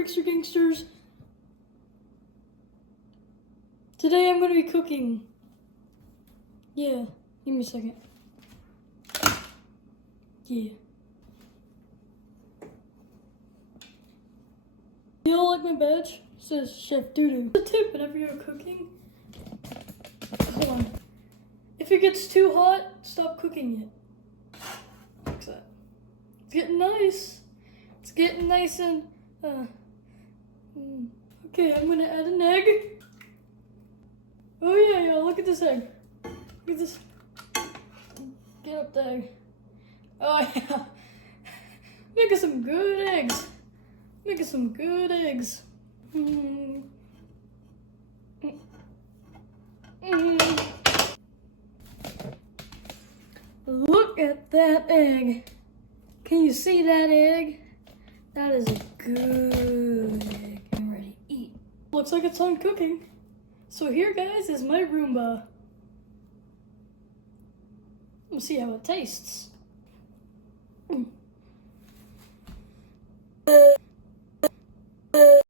Trickster Gangsters? Today I'm going to be cooking. Yeah, give me a second. Yeah. You don't like my badge? It says Chef Doodoo. A tip whenever you're cooking. Hold on. If it gets too hot, stop cooking it. Like that. It's getting nice. It's getting nice and okay, I'm gonna add an egg. Oh yeah, look at this egg. Look at this. Get up the egg. Oh yeah. Making some good eggs. Making some good eggs. Look at that egg. Can you see that egg? That is a good egg. I'm ready to eat. Looks like it's on cooking. So here, guys, is my Roomba. We'll see how it tastes.